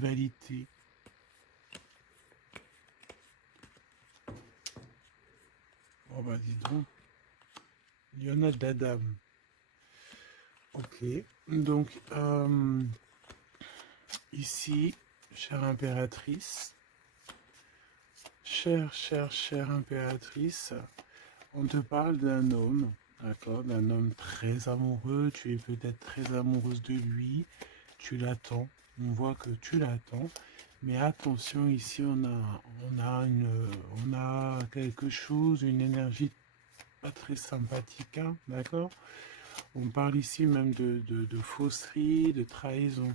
rivalité. Oh bah dis donc, il y en a d'Adam. Ok, donc ici, chère impératrice, chère impératrice, on te parle d'un homme, d'accord, d'un homme très amoureux, tu es peut-être très amoureuse de lui, tu l'attends, on voit que tu l'attends, mais attention, ici on a quelque chose, une énergie pas très sympathique, hein, d'accord. On parle ici même de fausserie, de trahison.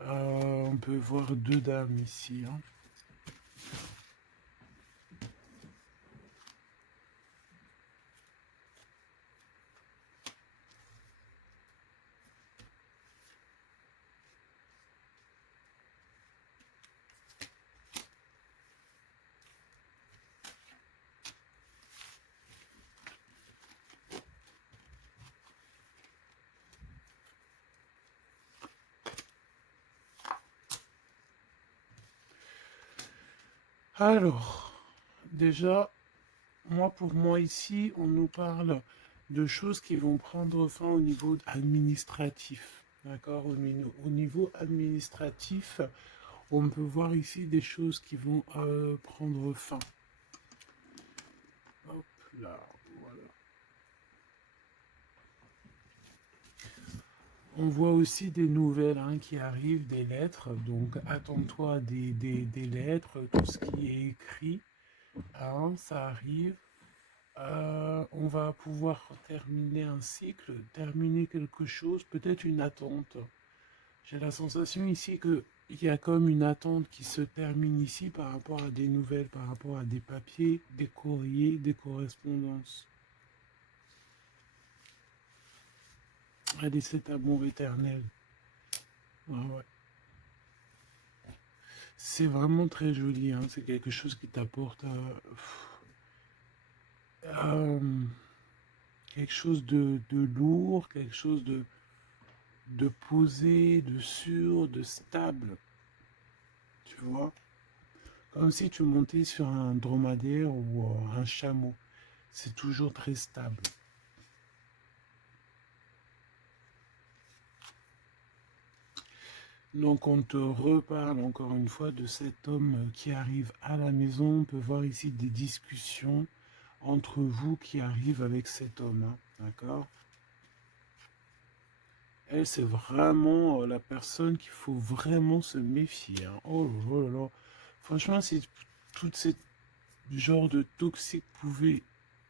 On peut voir deux dames ici, hein. Alors, déjà, pour moi ici, on nous parle de choses qui vont prendre fin au niveau administratif. D'accord, au niveau administratif, on peut voir ici des choses qui vont prendre fin. Hop là, voilà. On voit aussi des nouvelles, hein, qui arrivent, des lettres. Donc attends-toi à des lettres, tout ce qui est écrit, hein, ça arrive. On va pouvoir terminer un cycle, terminer quelque chose, peut-être une attente. J'ai la sensation ici que il y a comme une attente qui se termine ici par rapport à des nouvelles, par rapport à des papiers, des courriers, des correspondances. À cet amour éternel. Ah ouais. C'est vraiment très joli, hein. C'est quelque chose qui t'apporte euh, quelque chose de lourd, quelque chose de posé, de sûr, de stable. Tu vois? Comme si tu montais sur un dromadaire ou un chameau. C'est toujours très stable. Donc on te reparle encore une fois de cet homme qui arrive à la maison. On peut voir ici des discussions entre vous qui arrivent avec cet homme, hein, d'accord? Elle, c'est vraiment la personne qu'il faut vraiment se méfier, hein. Oh là là là. Franchement, si tout ce genre de toxique pouvait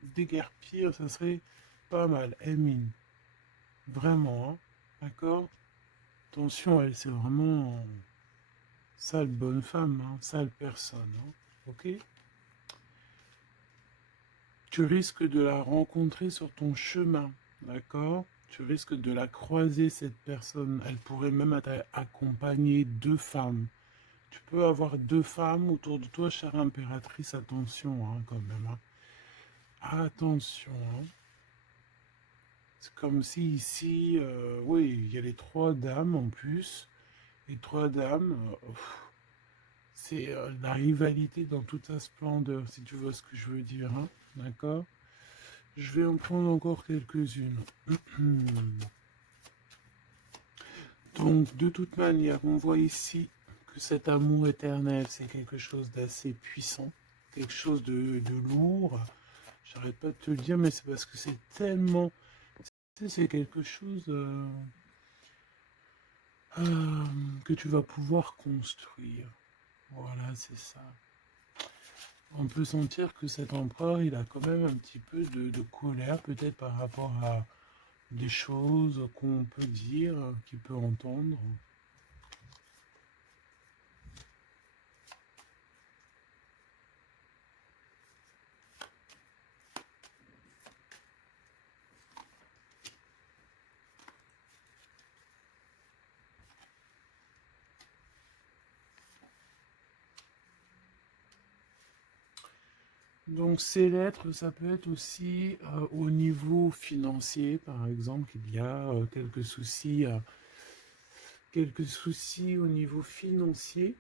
déguerpir, ça serait pas mal. Emine, vraiment, hein, d'accord? Attention, elle, c'est vraiment sale bonne femme, hein, sale personne, hein, ok? Tu risques de la rencontrer sur ton chemin, d'accord? Tu risques de la croiser, cette personne. Elle pourrait même être accompagnée de femmes. Tu peux avoir deux femmes autour de toi, chère impératrice. Attention, hein, quand même, hein. Attention, hein. C'est comme si ici, oui, il y a les trois dames en plus. Les trois dames, c'est la rivalité dans toute sa splendeur, si tu vois ce que je veux dire, hein. D'accord? Je vais en prendre encore quelques-unes. Donc, de toute manière, on voit ici que cet amour éternel, c'est quelque chose d'assez puissant, quelque chose de lourd. J'arrête pas de te le dire, mais c'est parce que c'est tellement... C'est quelque chose que tu vas pouvoir construire. Voilà, c'est ça. On peut sentir que cet empereur, il a quand même un petit peu de colère, peut-être par rapport à des choses qu'on peut dire, qu'il peut entendre. Donc ces lettres, ça peut être aussi au niveau financier, par exemple, qu'il y a quelques soucis quelques soucis au niveau financier.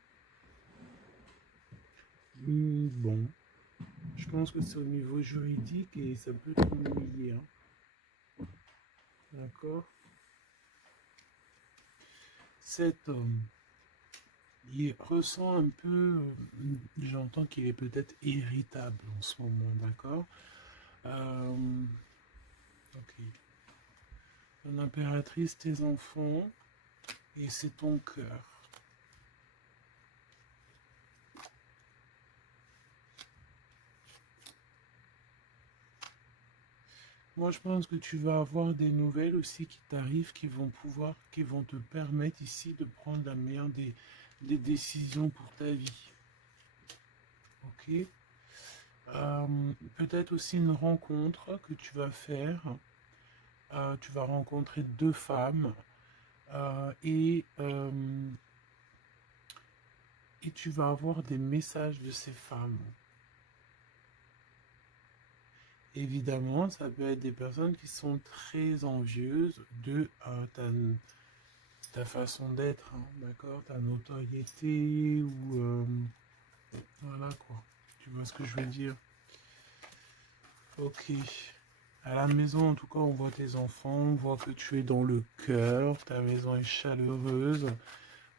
Bon, je pense que c'est au niveau juridique et ça peut t'ennuyer, hein. D'accord? Cet homme, il ressent un peu, j'entends qu'il est peut-être irritable en ce moment, d'accord? Euh, ok. L'impératrice, tes enfants, et c'est ton cœur. Moi, je pense que tu vas avoir des nouvelles aussi qui t'arrivent, qui vont te permettre ici de prendre la meilleure des décisions pour ta vie. Ok? Peut-être aussi une rencontre que tu vas faire. Tu vas rencontrer deux femmes et tu vas avoir des messages de ces femmes. Évidemment, ça peut être des personnes qui sont très envieuses de ta façon d'être, hein, d'accord? Ta notoriété ou... voilà quoi. Tu vois ce que je veux dire? Ok. À la maison, en tout cas, on voit tes enfants, on voit que tu es dans le cœur, ta maison est chaleureuse.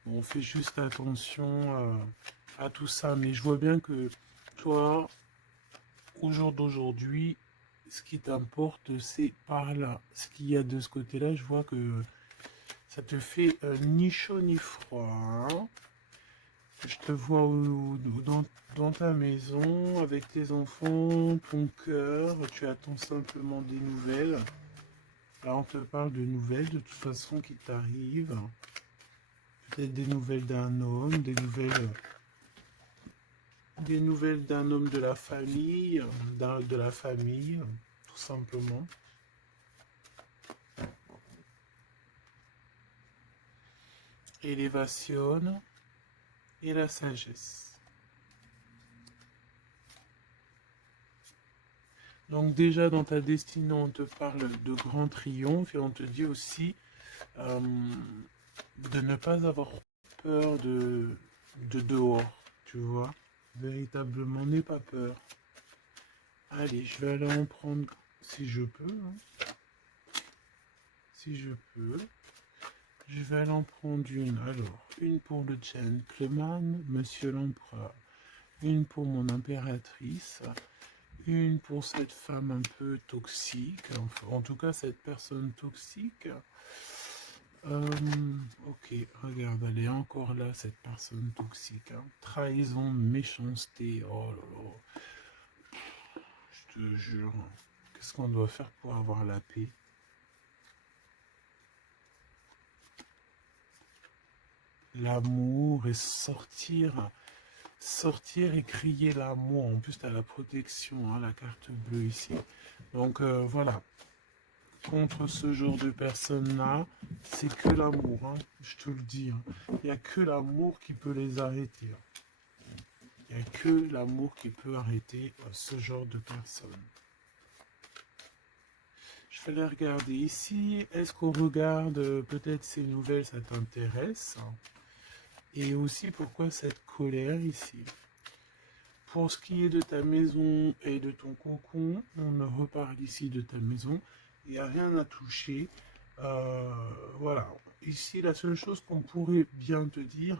Bon, on fait juste attention à tout ça, mais je vois bien que toi, au jour d'aujourd'hui, ce qui t'importe, c'est par là. Ce qu'il y a de ce côté-là, je vois que ça te fait ni chaud ni froid, hein. Je te vois dans ta maison, avec tes enfants, ton cœur, tu attends simplement des nouvelles. Là, on te parle de nouvelles, de toute façon, qui t'arrivent. Peut-être des nouvelles d'un homme, des nouvelles d'un homme de la famille, de la famille, tout simplement. Élévation et la sagesse. Donc déjà dans ta destinée, on te parle de grand triomphe et on te dit aussi euh, de ne pas avoir peur de dehors, tu vois. Véritablement, n'aie pas peur. Allez, je vais aller en prendre si je peux, hein. Si je peux. Je vais aller en prendre une. Alors, une pour le gentleman, monsieur l'empereur. Une pour mon impératrice. Une pour cette femme un peu toxique. Enfin, en tout cas, cette personne toxique. Ok, regarde, elle est encore là, cette personne toxique, hein. Trahison, méchanceté. Oh là là. Je te jure. Qu'est-ce qu'on doit faire pour avoir la paix? L'amour et sortir et crier l'amour. En plus, tu as la protection, hein, la carte bleue ici. Donc voilà, contre ce genre de personnes-là, c'est que l'amour, hein, je te le dis, hein. Il n'y a que l'amour qui peut les arrêter, hein. Il n'y a que l'amour qui peut arrêter ce genre de personnes. Je vais les regarder ici. Est-ce qu'on regarde peut-être ces nouvelles, ça t'intéresse? Et aussi, pourquoi cette colère ici? Pour ce qui est de ta maison et de ton cocon, on reparle ici de ta maison. Il n'y a rien à toucher. Voilà. Ici, la seule chose qu'on pourrait bien te dire,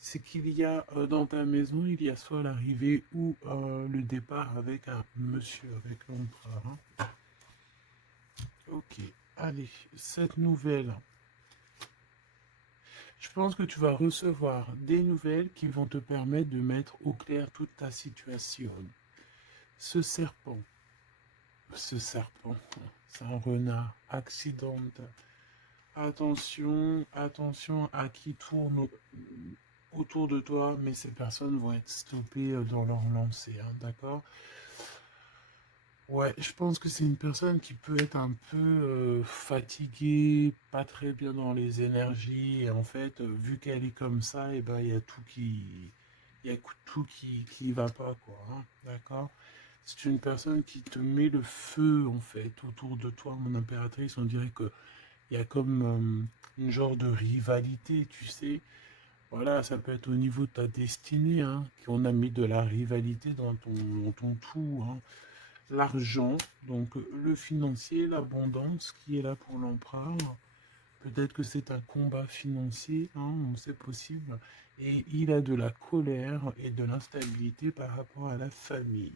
c'est qu'il y a dans ta maison, il y a soit l'arrivée ou le départ avec un monsieur, avec l'empereur, hein. Ok. Allez, cette nouvelle. Je pense que tu vas recevoir des nouvelles qui vont te permettre de mettre au clair toute ta situation. Ce serpent, c'est un renard, accident. Attention, attention à qui tourne autour de toi, mais ces personnes vont être stoppées dans leur lancée, hein, d'accord? Ouais, je pense que c'est une personne qui peut être un peu fatiguée, pas très bien dans les énergies, et en fait, vu qu'elle est comme ça, et ben il y a il y a tout qui va pas, quoi, hein, d'accord? C'est une personne qui te met le feu, en fait, autour de toi, mon impératrice. On dirait que il y a comme une genre de rivalité, tu sais. Voilà, ça peut être au niveau de ta destinée, hein, qu'on a mis de la rivalité dans ton tout, hein. L'argent, donc le financier, l'abondance qui est là pour l'emprunt. Peut-être que c'est un combat financier, hein, c'est possible. Et il a de la colère et de l'instabilité par rapport à la famille.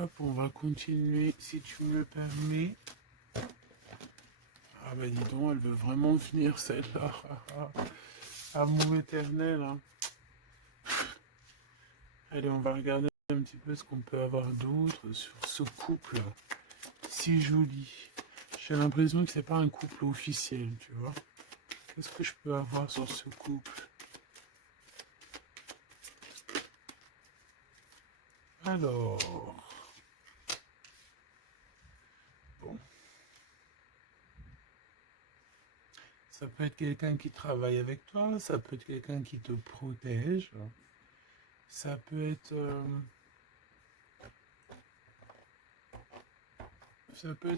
Hop, on va continuer si tu me le permets. Ah bah dis donc, elle veut vraiment venir celle-là. Amour éternel, hein. Allez, on va regarder un petit peu ce qu'on peut avoir d'autre sur ce couple si joli. J'ai l'impression que c'est pas un couple officiel, tu vois. Qu'est-ce que je peux avoir sur ce couple? Alors, bon, ça peut être quelqu'un qui travaille avec toi, ça peut être quelqu'un qui te protège, ça peut être,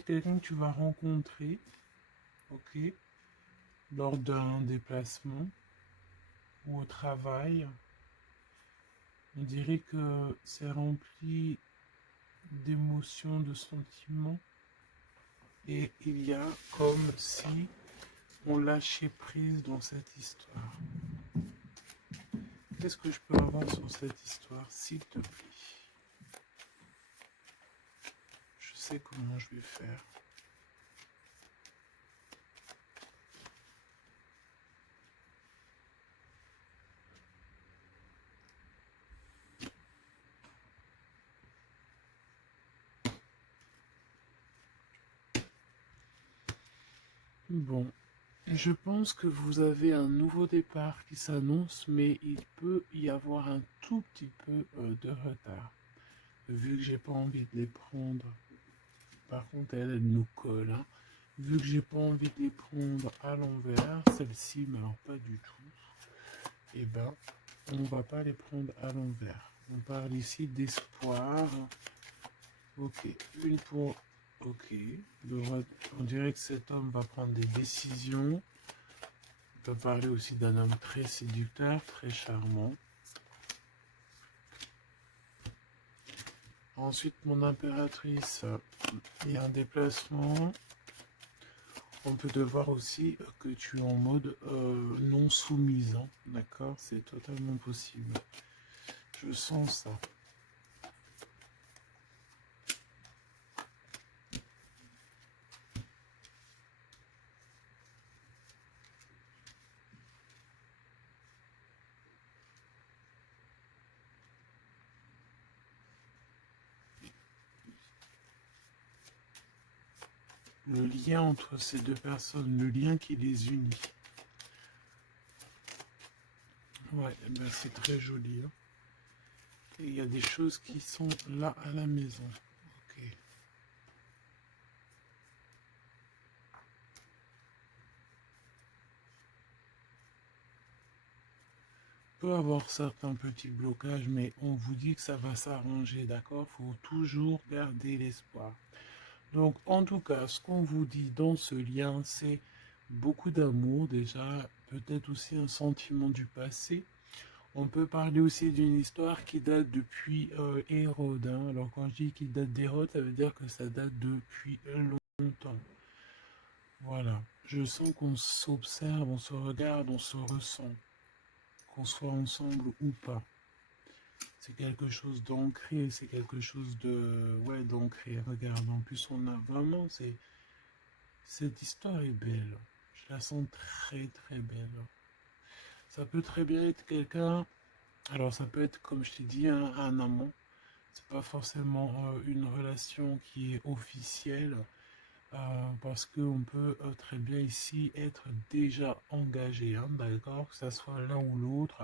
quelqu'un que tu vas rencontrer, ok, lors d'un déplacement ou au travail. On dirait que c'est rempli d'émotions, de sentiments, et il y a comme si on lâchait prise dans cette histoire. Qu'est-ce que je peux avoir sur cette histoire, s'il te plaît? Je sais comment je vais faire. Bon, je pense que vous avez un nouveau départ qui s'annonce, mais il peut y avoir un tout petit peu de retard. Vu que j'ai pas envie de les prendre, par contre elle nous colle, hein. Vu que j'ai pas envie de les prendre à l'envers, celle-ci, mais alors pas du tout, et ben on va pas les prendre à l'envers. On parle ici d'espoir. Ok, une pour... Ok, on dirait que cet homme va prendre des décisions. On peut parler aussi d'un homme très séducteur, très charmant. Ensuite, mon impératrice, il y a un déplacement. On peut te voir aussi que tu es en mode non soumisant, d'accord? C'est totalement possible. Je sens ça. Le lien entre ces deux personnes, le lien qui les unit. Ouais, ben c'est très joli, hein. Et il y a des choses qui sont là à la maison. Ok. Peut avoir certains petits blocages, mais on vous dit que ça va s'arranger, d'accord? Faut toujours garder l'espoir. Donc, en tout cas, ce qu'on vous dit dans ce lien, c'est beaucoup d'amour déjà, peut-être aussi un sentiment du passé. On peut parler aussi d'une histoire qui date depuis Hérode, hein. Alors, quand je dis qu'il date d'Hérode, ça veut dire que ça date depuis longtemps. Voilà. Je sens qu'on s'observe, on se regarde, on se ressent, qu'on soit ensemble ou pas. C'est quelque chose d'ancré, c'est quelque chose de... Ouais, d'ancré. Regarde, en plus, on a vraiment... Cette histoire est belle. Je la sens très, très belle. Ça peut très bien être quelqu'un... Alors, ça peut être, comme je t'ai dit, un amant. C'est pas forcément une relation qui est officielle. Parce qu'on peut très bien ici être déjà engagé, hein, d'accord? Que ça soit l'un ou l'autre.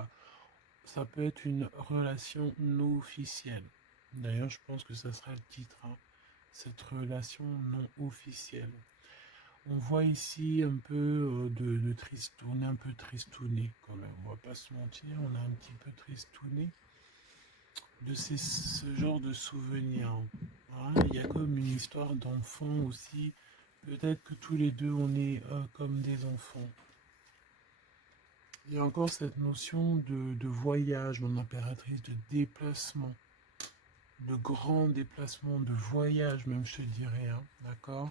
Ça peut être une relation non officielle. D'ailleurs, je pense que ça sera le titre, hein, cette relation non officielle. On voit ici un peu de tristouné, un peu tristouné quand même. On va pas se mentir, on a un petit peu tristouné de ce genre de souvenirs. Hein. Il y a comme une histoire d'enfant aussi. Peut-être que tous les deux on est comme des enfants. Il y a encore cette notion de voyage, mon impératrice, de déplacement, de grand déplacement, de voyage même je te dirais, hein, d'accord?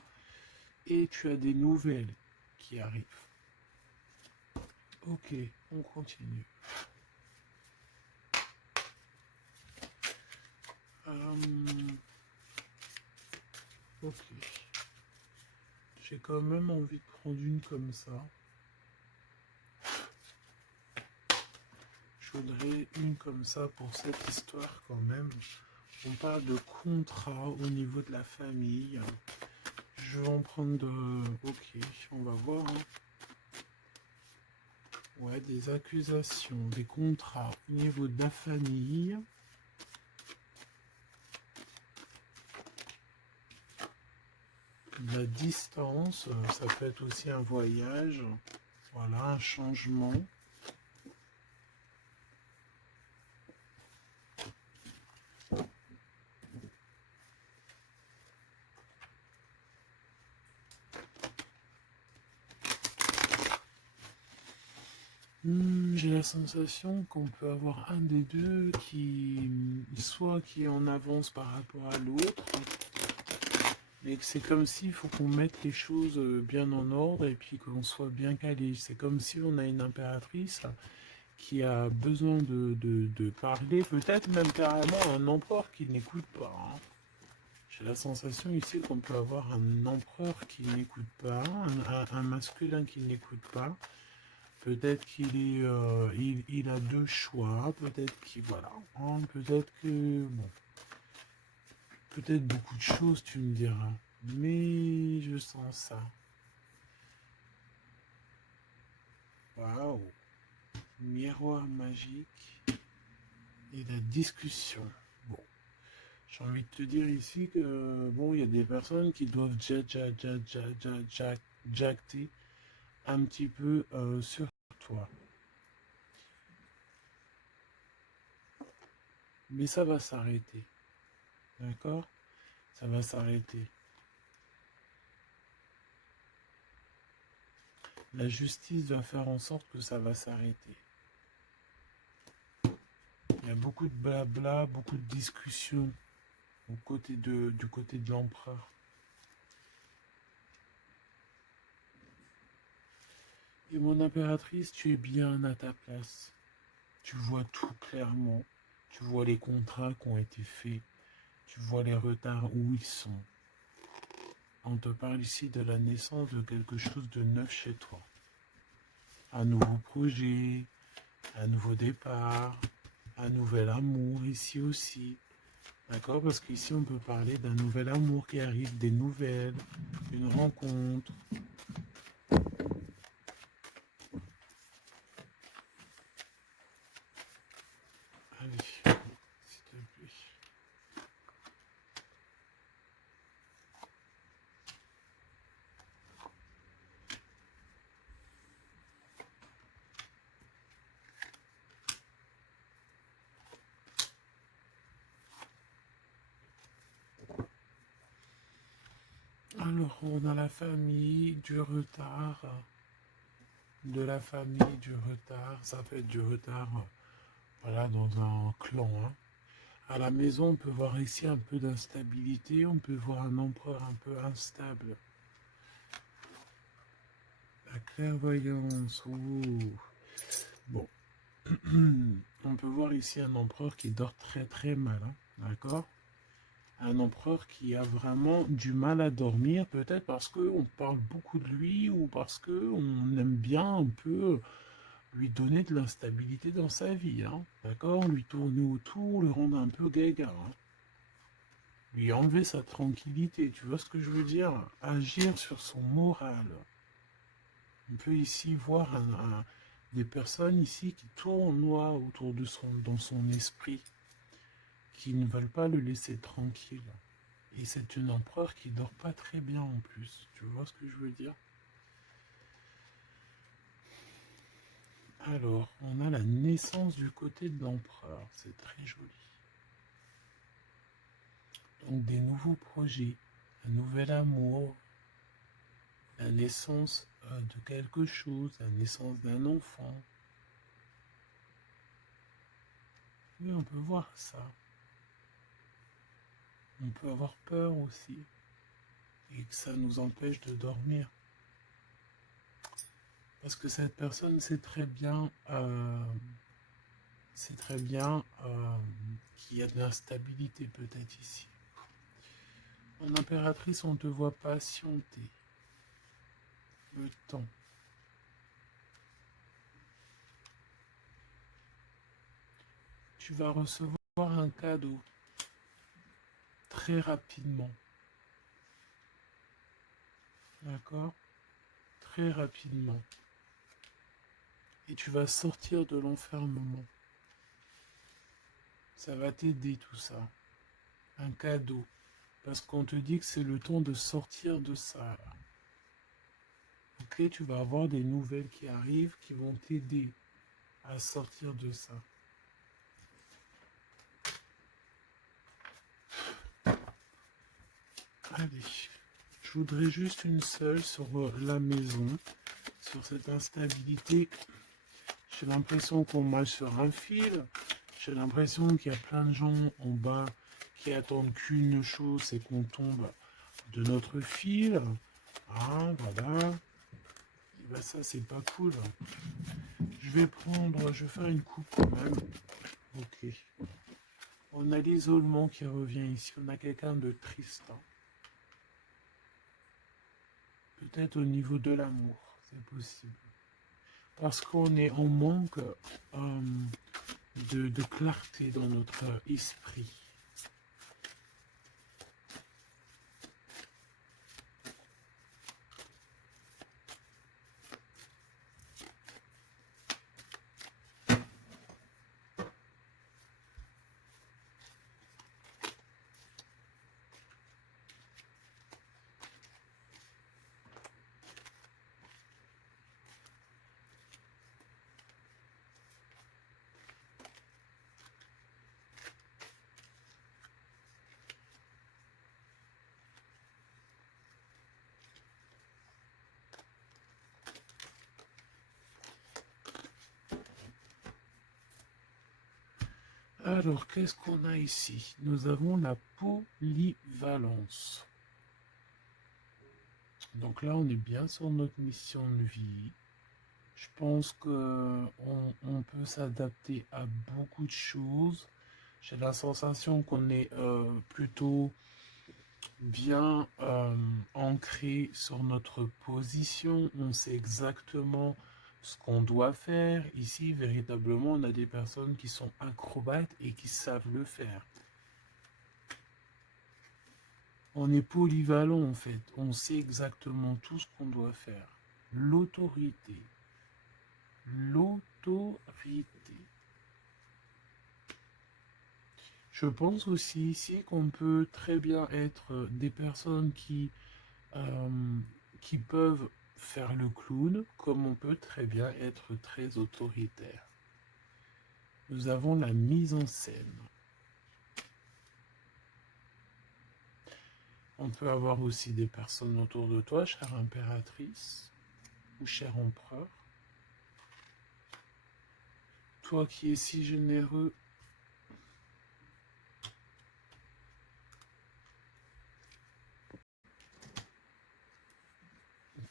Et tu as des nouvelles qui arrivent. Ok, on continue. Ok. J'ai quand même envie de prendre une comme ça. Je voudrais une comme ça pour cette histoire quand même. On parle de contrat au niveau de la famille. Je vais en prendre de... Ok, on va voir. Hein. Ouais, des accusations, des contrats au niveau de la famille. La distance, ça peut être aussi un voyage. Voilà, un changement. J'ai la sensation qu'on peut avoir un des deux soit qui est en avance par rapport à l'autre, mais que c'est comme s'il faut qu'on mette les choses bien en ordre et puis qu'on soit bien calé. C'est comme si on a une impératrice qui a besoin de parler, peut-être même carrément un empereur qui n'écoute pas. Hein. J'ai la sensation ici qu'on peut avoir un empereur qui n'écoute pas, un masculin qui n'écoute pas. Peut-être il a deux choix, peut-être qu'il, voilà, hein, peut-être que, bon, peut-être beaucoup de choses, tu me diras, mais je sens ça. Waouh, miroir magique et la discussion. Bon, j'ai envie de te dire ici que, bon, il y a des personnes qui doivent jacter un petit peu sur toi. Mais ça va s'arrêter, d'accord? Ça va s'arrêter. La justice va faire en sorte que ça va s'arrêter. Il y a beaucoup de blabla, beaucoup de discussions du côté de l'empereur. Et mon impératrice, tu es bien à ta place. Tu vois tout clairement. Tu vois les contrats qui ont été faits. Tu vois les retards où ils sont. On te parle ici de la naissance de quelque chose de neuf chez toi. Un nouveau projet, un nouveau départ, un nouvel amour ici aussi. D'accord? Parce qu'ici, on peut parler d'un nouvel amour qui arrive, des nouvelles, une rencontre. Allez, s'il te plaît. Alors, on a la famille, du retard, de la famille, du retard. Ça peut être du retard, voilà, dans un clan. Hein. À la maison, on peut voir ici un peu d'instabilité. On peut voir un empereur un peu instable. La clairvoyance. Ouh. Bon. On peut voir ici un empereur qui dort très très mal. Hein. D'accord? Un empereur qui a vraiment du mal à dormir, peut-être parce qu'on parle beaucoup de lui ou parce qu'on aime bien un peu lui donner de l'instabilité dans sa vie. Hein. D'accord? Lui tourner autour, le rendre un peu gaga. Hein. Lui enlever sa tranquillité. Tu vois ce que je veux dire? Agir sur son moral. On peut ici voir des personnes ici qui tournoient autour de dans son esprit, qui ne veulent pas le laisser tranquille. Et c'est un empereur qui dort pas très bien en plus. Tu vois ce que je veux dire? Alors, on a la naissance du côté de l'empereur, c'est très joli. Donc des nouveaux projets, un nouvel amour, la naissance de quelque chose, la naissance d'un enfant. Oui, on peut voir ça. On peut avoir peur aussi et que ça nous empêche de dormir. Parce que cette personne sait très bien qu'il y a de l'instabilité peut-être ici. En impératrice, on te voit patienter le temps. Tu vas recevoir un cadeau très rapidement. D'accord? Très rapidement. Et tu vas sortir de l'enfermement. Ça va t'aider tout ça. Un cadeau. Parce qu'on te dit que c'est le temps de sortir de ça. Ok, tu vas avoir des nouvelles qui arrivent qui vont t'aider à sortir de ça. Allez, je voudrais juste une seule sur la maison, sur cette instabilité. J'ai l'impression qu'on marche sur un fil. J'ai l'impression qu'il y a plein de gens en bas qui attendent qu'une chose, c'est qu'on tombe de notre fil. Ah, voilà. Et ben ça, c'est pas cool. Je vais faire une coupe quand même. Ok. On a l'isolement qui revient ici. On a quelqu'un de triste. Peut-être au niveau de l'amour, c'est possible. Parce qu'on est en manque de clarté dans notre esprit. Alors, qu'est-ce qu'on a ici? Nous avons la polyvalence. Donc là, on est bien sur notre mission de vie. Je pense qu'on peut s'adapter à beaucoup de choses. J'ai la sensation qu'on est plutôt bien ancré sur notre position. On sait exactement ce qu'on doit faire. Ici, véritablement, on a des personnes qui sont acrobates et qui savent le faire. On est polyvalent en fait. On sait exactement tout ce qu'on doit faire. L'autorité. L'autorité. Je pense aussi ici qu'on peut très bien être des personnes qui peuvent faire le clown, comme on peut très bien être très autoritaire. Nous avons la mise en scène. On peut avoir aussi des personnes autour de toi, chère impératrice ou cher empereur. Toi qui es si généreux,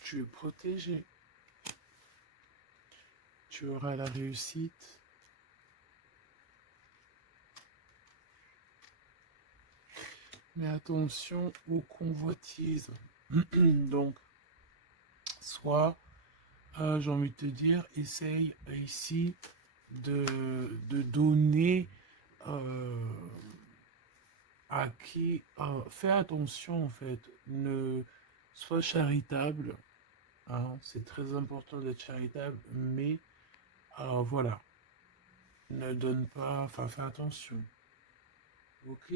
tu es protégé. Tu auras la réussite. Mais attention aux convoitises. Donc, soit, j'ai envie de te dire, essaye ici de donner à qui... fais attention en fait, ne sois charitable. Hein, c'est très important d'être charitable, mais voilà, ne donne pas, enfin fais attention. Ok?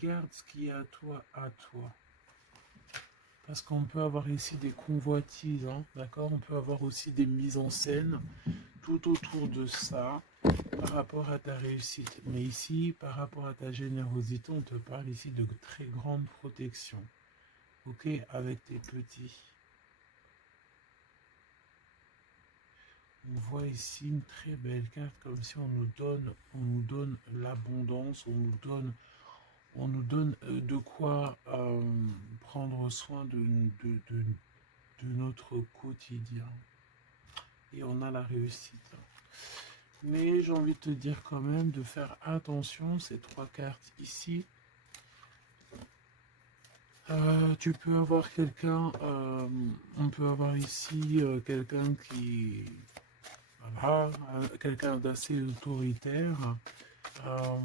Garde ce qui est à toi, à toi. Parce qu'on peut avoir ici des convoitises, hein, d'accord? On peut avoir aussi des mises en scène tout autour de ça par rapport à ta réussite. Mais ici, par rapport à ta générosité, on te parle ici de très grande protection. Ok, avec tes petits. On voit ici une très belle carte, comme si on nous donne l'abondance, on nous donne de quoi prendre soin de notre quotidien. Et on a la réussite. Mais j'ai envie de te dire quand même de faire attention, ces trois cartes ici. Tu peux avoir quelqu'un, on peut avoir ici quelqu'un qui, voilà, quelqu'un d'assez autoritaire, euh,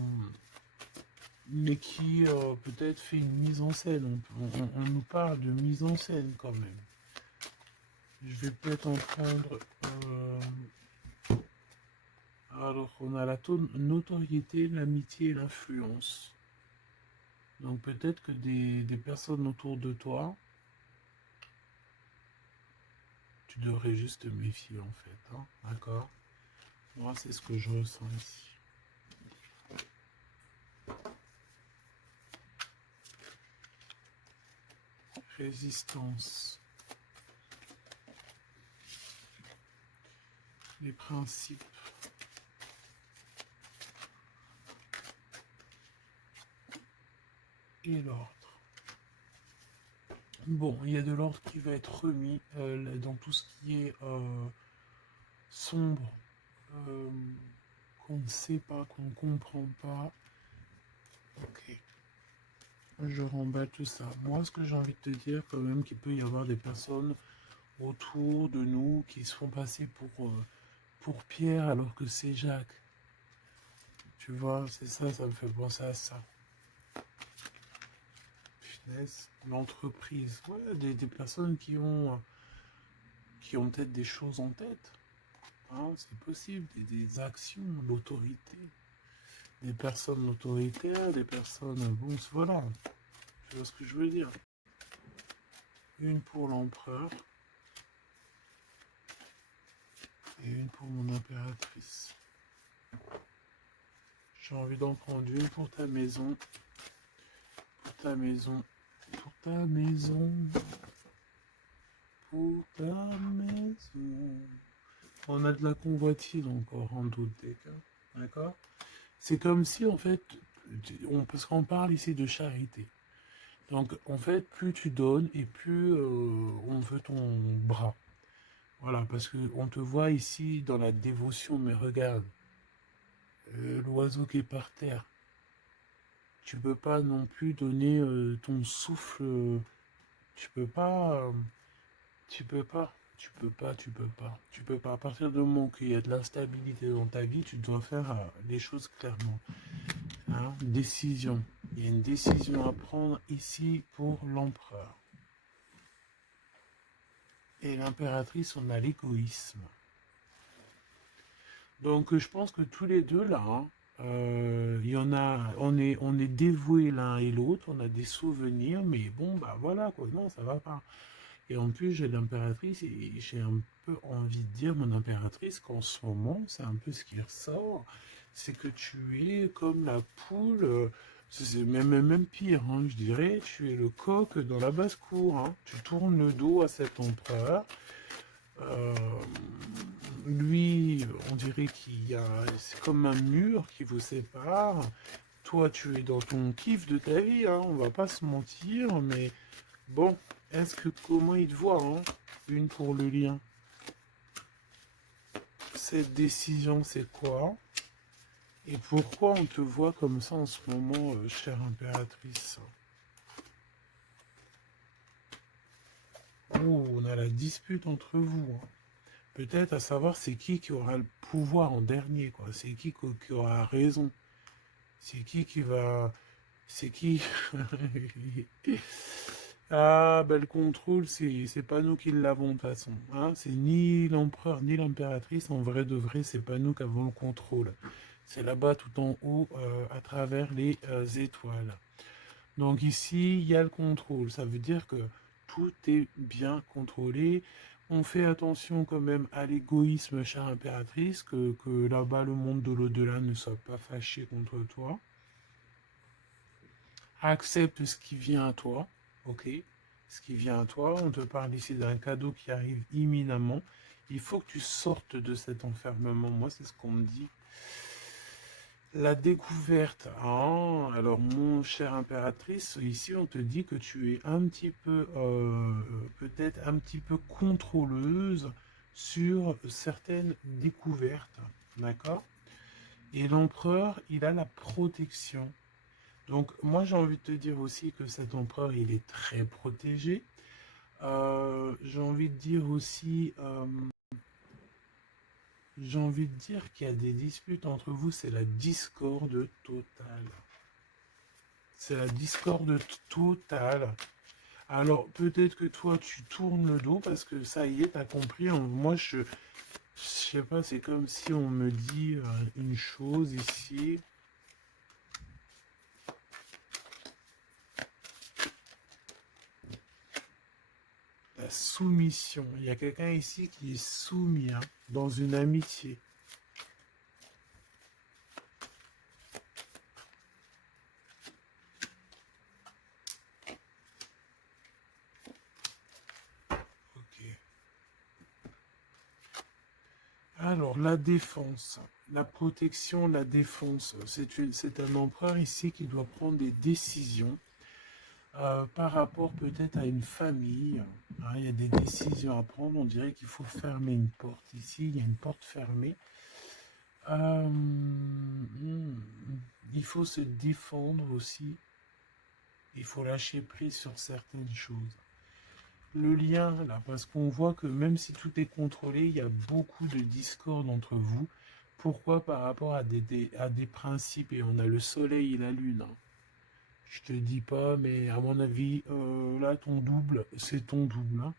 mais qui peut-être fait une mise en scène. On nous parle de mise en scène quand même. Je vais peut-être en prendre. Alors, on a la notoriété, l'amitié et l'influence. Donc peut-être que des personnes autour de toi, tu devrais juste te méfier en fait. Hein, d'accord? Moi, c'est ce que je ressens ici. Résistance. Les principes. Et l'ordre. Bon, il y a de l'ordre qui va être remis dans tout ce qui est sombre, qu'on ne sait pas, qu'on ne comprend pas. Ok. Je remballe tout ça. Moi, ce que j'ai envie de te dire, quand même, qu'il peut y avoir des personnes autour de nous qui se font passer pour Pierre alors que c'est Jacques. Tu vois, c'est ça, ça me fait penser à ça. Finesse, l'entreprise. Ouais, des personnes qui ont peut-être des choses en tête. Hein, c'est possible, des actions, l'autorité. Des personnes autoritaires, des personnes... Bon, voilà. Tu vois ce que je veux dire. Une pour l'empereur. Et une pour mon impératrice. J'ai envie d'en prendre une pour ta maison. Pour ta maison. Pour ta maison. Pour ta maison. On a de la convoitise encore en doute des cas. D'accord? C'est comme si en fait, parce qu'on parle ici de charité. Donc en fait, plus tu donnes et plus on veut ton bras. Voilà, parce qu'on te voit ici dans la dévotion, mais regarde, l'oiseau qui est par terre. Tu peux pas non plus donner ton souffle. Tu peux pas. Tu peux pas. Tu peux pas. Tu peux pas. Tu peux pas. À partir du moment qu'il y a de l'instabilité dans ta vie, tu dois faire les choses clairement. Hein, décision. Il y a une décision à prendre ici pour l'empereur. Et l'impératrice, on a l'égoïsme. Donc je pense que tous les deux là, hein, il y en a, on est dévoués l'un et l'autre, on a des souvenirs, mais bon bah voilà quoi, non ça va pas. Et en plus j'ai l'impératrice et j'ai un peu envie de dire mon impératrice qu'en ce moment c'est un peu ce qui ressort, c'est que tu es comme la poule, c'est même pire, hein, je dirais, tu es le coq dans la basse-cour, hein, tu tournes le dos à cet empereur. Euh, Lui, on dirait qu'il y a, c'est comme un mur qui vous sépare. Toi, tu es dans ton kiff de ta vie, hein, on va pas se mentir, mais bon, comment il te voit, hein, une pour le lien. Cette décision, c'est quoi? Et pourquoi on te voit comme ça en ce moment, chère impératrice? Oh, on a la dispute entre vous, hein. Peut-être à savoir c'est qui aura le pouvoir en dernier, quoi. C'est qui aura raison. C'est qui va... C'est qui? Ah, ben le contrôle, c'est pas nous qui l'avons de toute façon. Hein, c'est ni l'empereur ni l'impératrice. En vrai de vrai, c'est pas nous qui avons le contrôle. C'est là-bas tout en haut, à travers les étoiles. Donc ici, il y a le contrôle. Ça veut dire que tout est bien contrôlé. On fait attention quand même à l'égoïsme, chère impératrice, que là-bas, le monde de l'au-delà ne soit pas fâché contre toi. Accepte ce qui vient à toi, ok? Ce qui vient à toi, on te parle ici d'un cadeau qui arrive imminemment. Il faut que tu sortes de cet enfermement. Moi, c'est ce qu'on me dit. La découverte. Ah, alors, mon cher impératrice, ici, on te dit que tu es un petit peu, peut-être un petit peu contrôleuse sur certaines découvertes. D'accord? Et l'empereur, il a la protection. Donc, moi, j'ai envie de te dire aussi que cet empereur, il est très protégé. J'ai envie de dire aussi, j'ai envie de dire qu'il y a des disputes entre vous, c'est la discorde totale. C'est la discorde totale. Alors, peut-être que toi, tu tournes le dos parce que ça y est, t'as compris. Moi, je sais pas, c'est comme si on me dit une chose ici. La soumission. Il y a quelqu'un ici qui est soumis dans une amitié. Ok. Alors, la défense, la protection, la défense. C'est un empereur ici qui doit prendre des décisions par rapport peut-être à une famille. Hein, il y a des décisions à prendre. On dirait qu'il faut fermer une porte ici. Il y a une porte fermée. Il faut se défendre aussi. Il faut lâcher prise sur certaines choses. Le lien, là, parce qu'on voit que même si tout est contrôlé, il y a beaucoup de discorde entre vous. Pourquoi? Par rapport à des principes. Et on a le soleil et la lune. Hein. Je te dis pas, mais à mon avis, là, ton double, c'est ton double. Hein.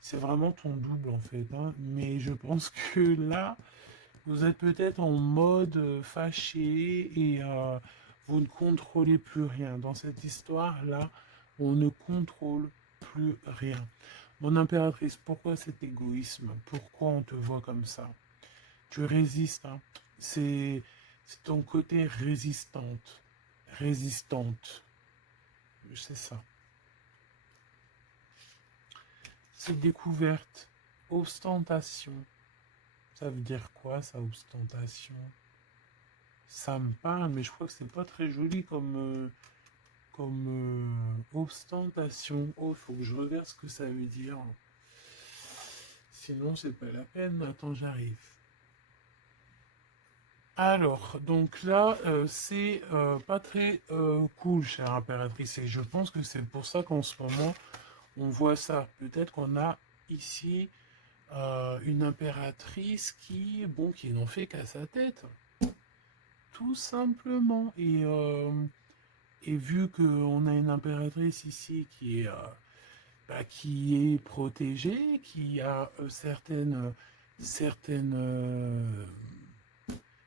C'est vraiment ton double, en fait. Hein. Mais je pense que là, vous êtes peut-être en mode fâché et vous ne contrôlez plus rien. Dans cette histoire-là, on ne contrôle plus rien. Mon impératrice, pourquoi cet égoïsme? Pourquoi on te voit comme ça? Tu résistes, hein. C'est ton côté résistante. Résistante. C'est ça. C'est découverte. Ostentation. Ça veut dire quoi, ça, ostentation? Ça me parle, mais je crois que c'est pas très joli comme ostentation. Oh, il faut que je regarde ce que ça veut dire. Sinon, c'est pas la peine. Attends, j'arrive. Alors, donc là, c'est pas très cool, chère impératrice. Et je pense que c'est pour ça qu'en ce moment, on voit ça. Peut-être qu'on a ici une impératrice qui n'en fait qu'à sa tête. Tout simplement. Et vu qu'on a une impératrice ici qui est protégée, qui a certaines,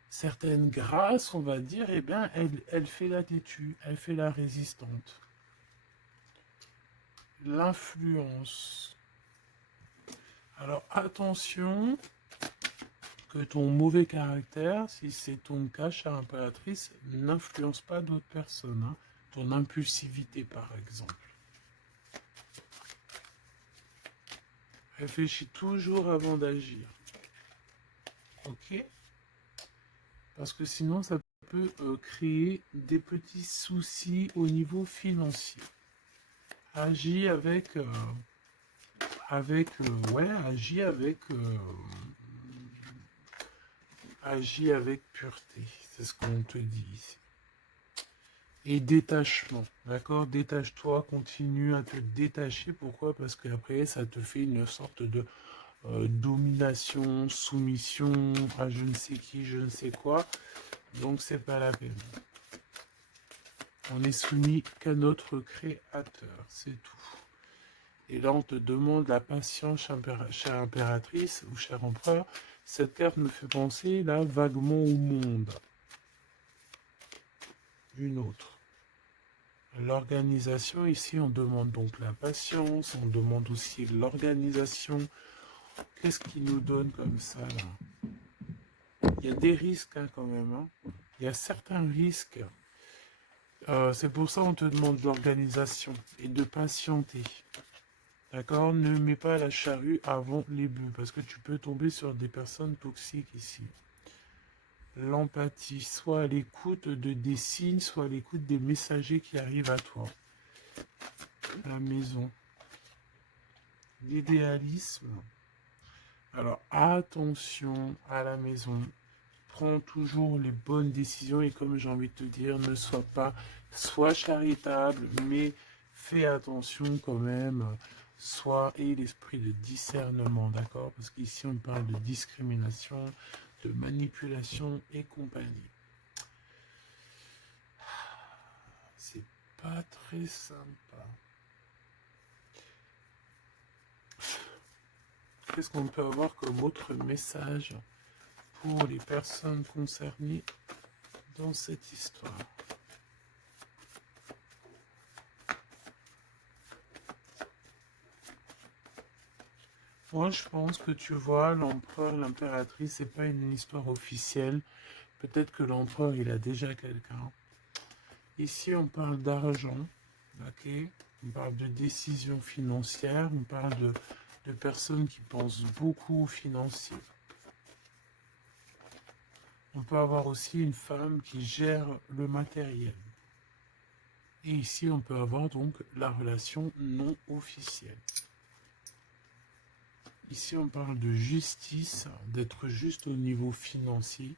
certaines grâces, on va dire, eh bien, elle fait la têtue, elle fait la résistante. L'influence. Alors, attention que ton mauvais caractère, si c'est ton cas, chère impératrice, n'influence pas d'autres personnes. Hein. Ton impulsivité, par exemple. Réfléchis toujours avant d'agir. Ok? Parce que sinon, ça peut créer des petits soucis au niveau financier. Agis agis avec pureté. C'est ce qu'on te dit ici. Et détachement, d'accord? Détache-toi, continue à te détacher. Pourquoi? Parce qu'après, ça te fait une sorte de domination, soumission à je ne sais qui, je ne sais quoi. Donc, c'est pas la peine. On est soumis qu'à notre créateur, c'est tout. Et là, on te demande la patience, chère impératrice ou cher empereur. Cette carte me fait penser, là, vaguement au monde. Une autre. L'organisation, ici, on demande donc la patience, on demande aussi l'organisation. Qu'est-ce qui nous donne comme ça, là? Il y a des risques, hein, quand même, hein. Il y a certains risques. C'est pour ça qu'on te demande de l'organisation et de patienter. D'accord? Ne mets pas la charrue avant les bœufs, parce que tu peux tomber sur des personnes toxiques ici. L'empathie, soit à l'écoute des signes, soit à l'écoute des messagers qui arrivent à toi. La maison. L'idéalisme. Alors, attention à la maison. Prends toujours les bonnes décisions et comme j'ai envie de te dire, ne sois charitable, mais fais attention quand même. Aie l'esprit de discernement, d'accord? Parce qu'ici, on parle de discrimination, de manipulation et compagnie. C'est pas très sympa. Qu'est-ce qu'on peut avoir comme autre message pour les personnes concernées dans cette histoire? Moi, je pense que tu vois, l'empereur, l'impératrice, c'est pas une histoire officielle. Peut-être que l'empereur, il a déjà quelqu'un. Ici, on parle d'argent, ok? On parle de décisions financières, on parle de personnes qui pensent beaucoup aux financiers. On peut avoir aussi une femme qui gère le matériel. Et ici, on peut avoir donc la relation non officielle. Ici, on parle de justice, d'être juste au niveau financier,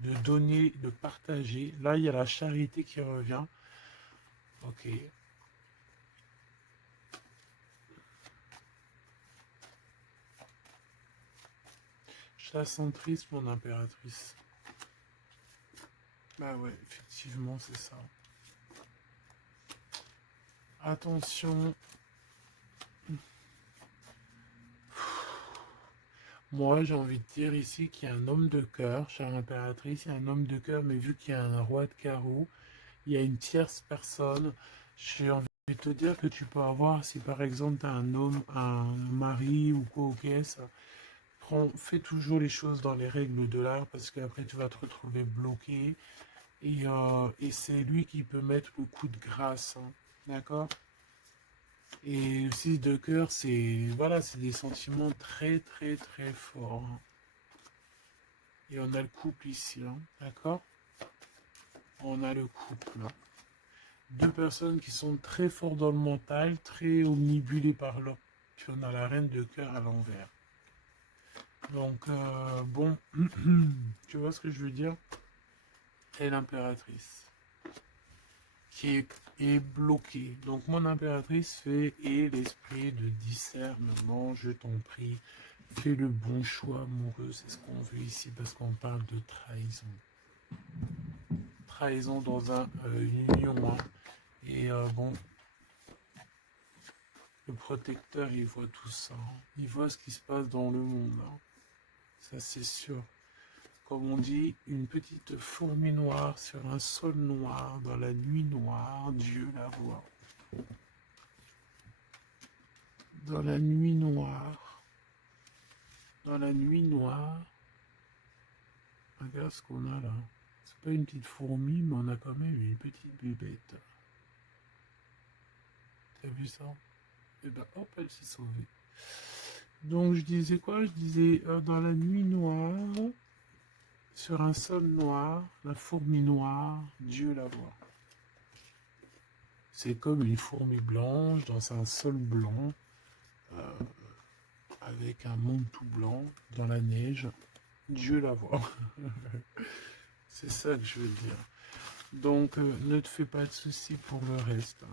de donner, de partager. Là, il y a la charité qui revient. Ok. Je la sens triste, mon impératrice. Bah ouais, effectivement, c'est ça. Attention. Moi, j'ai envie de dire ici qu'il y a un homme de cœur, chère impératrice, il y a un homme de cœur, mais vu qu'il y a un roi de carreau, il y a une tierce personne. J'ai envie de te dire que tu peux avoir, si par exemple tu as un homme, un mari ou quoi au caisse, fais toujours les choses dans les règles de l'art parce qu'après tu vas te retrouver bloqué et c'est lui qui peut mettre le coup de grâce, hein. D'accord? Et aussi de cœur, c'est voilà, c'est des sentiments très très très forts, hein. Et on a le couple ici, hein. D'accord? On a le couple, hein. Deux personnes qui sont très fortes dans le mental, très omnibulées par l'autre. Puis on a la reine de cœur à l'envers. Donc, bon, tu vois ce que je veux dire? Et l'impératrice, est bloquée. Donc, mon impératrice fait, et l'esprit de discernement, je t'en prie, fais le bon choix amoureux, c'est ce qu'on veut ici, parce qu'on parle de trahison. Trahison dans une union, hein. Et bon, le protecteur, il voit tout ça, hein. Il voit ce qui se passe dans le monde, hein. Ça, c'est sûr. Comme on dit, une petite fourmi noire sur un sol noir, dans la nuit noire, Dieu la voit. Dans la nuit noire, dans la nuit noire, regarde ce qu'on a là. C'est pas une petite fourmi, mais on a quand même une petite bébête. T'as vu ça? Et ben hop, elle s'est sauvée. Donc je disais quoi? Je disais dans la nuit noire, sur un sol noir, la fourmi noire, Dieu la voit. C'est comme une fourmi blanche dans un sol blanc, avec un monde tout blanc, dans la neige. Dieu la voit. C'est ça que je veux dire. Donc, ne te fais pas de soucis pour le reste.